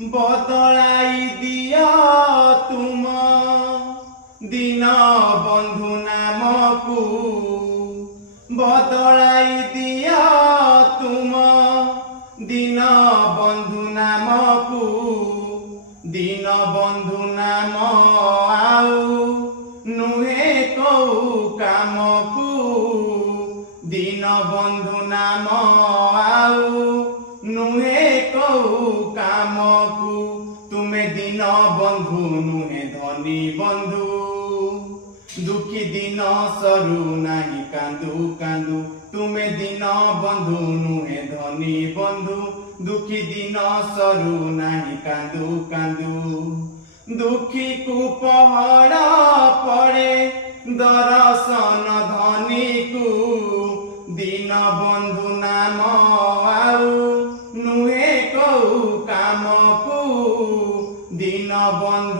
बदलाई दिया तुम दीन बंधु नामकू बदलाई दिया तुम दीन बंधु नामकू दीन बंधु नाम आउ नुहे कौ कामकू दीन बंधु नाम आउ नुहे कौ कामकू तुमे दीन बंधु नुहे धनी बंधु दुखी दिन सरू नहीं कांदू कांदू तुमे दीन बंधु नुहे धनी बंधु दुखी दिन सरू नहीं कांदू कांदू दुखी को पहाड़ पड़े दर्शन धनी को दीन बंधु नाम आउ नुहे कौ कामकू दीन बंधु